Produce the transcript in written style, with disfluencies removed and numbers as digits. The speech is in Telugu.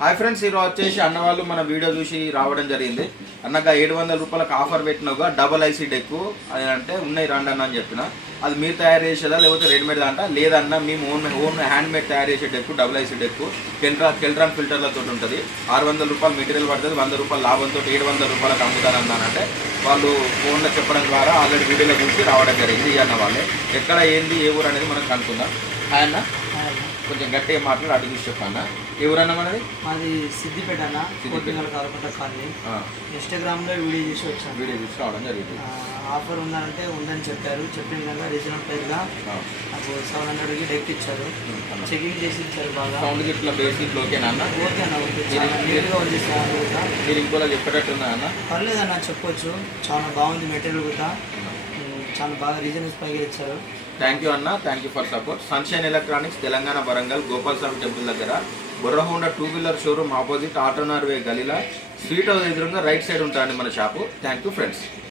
హాయ్ ఫ్రెండ్స్, ఈరోజు వచ్చేసి అన్న వాళ్ళు మన వీడియో చూసి రావడం జరిగింది. అన్నగా 700 రూపాయలకు ఆఫర్ పెట్టినగా డబల్ ఐసీ డెక్ అని అంటే ఉన్నాయి రండి అన్న అని చెప్పిన. అది మీరు తయారు చేసేదా లేకపోతే రెడీమేడ్ అంట? లేదన్నా మేము ఓన్ హ్యాండ్ మేడ్ తయారు చేసే deck, double IC deck Keltron ఫిల్టర్లతో ఉంటుంది. 600 రూపాయలు మెటీరియల్ పడుతుంది, 100 రూపాయలు లాభంతో 700 రూపాయలకు అమ్ముతానన్నానంటే వాళ్ళు ఫోన్లో చెప్పడం ద్వారా ఆల్రెడీ వీడియోలో చూసి రావడం జరిగింది. ఈ అన్న వాళ్ళే ఎక్కడ ఏంది ఏ ఊరు అనేది మనం కనుక్కుందాం. హాయ్ అన్న, కొంచెం గట్టిగా మాట్లాడి అటు చూసి చెప్పన్న. ఎవరన్నా మనది? మాది సిద్దిపేట అన్న, కొట్టింగల్ కాలకుంట కాలనీ. ఇన్స్టాగ్రామ్లో వీడియో చూసి వచ్చాను. వీడియో చూసి రావడం జరిగింది. ఆఫర్ ఉందంటే ఉందని చెప్పారు. చెప్పిన విధంగా రీజనబుల్ ప్రైస్గా నాకు 700కి డెక్ ఇచ్చారు. చెకింగ్ చేసి ఇచ్చారు. బాగా సౌండ్ ఇట్లా బేసిక్ ఓకేనా అన్న? ఓకే అన్న, ఓకే. చాలా నీట్గా ఉంది సౌండ్ కూడా. మీరు ఇంకోలా చెప్పేటట్టున్నా అన్న? పర్లేదన్న, చెప్పొచ్చు. చాలా బాగుంది మెటీరియల్ కూడా. చాలా బాగా రీజనబుల్ ప్రైస్గా ఇచ్చారు. థ్యాంక్ యూ అన్న, thank you for support. Sunshine electronics, Telangana, Warangal, Gopal Swamy temple దగ్గర, బొర్ర హోండా 2-వీలర్ షోరూమ్ ఆపోజిట్ ఆటోనార్వే గలీలా, స్వీట్ హౌస్ ఎదురుగా రైట్ సైడ్ ఉంటారండి మన షాపు. Thank you friends.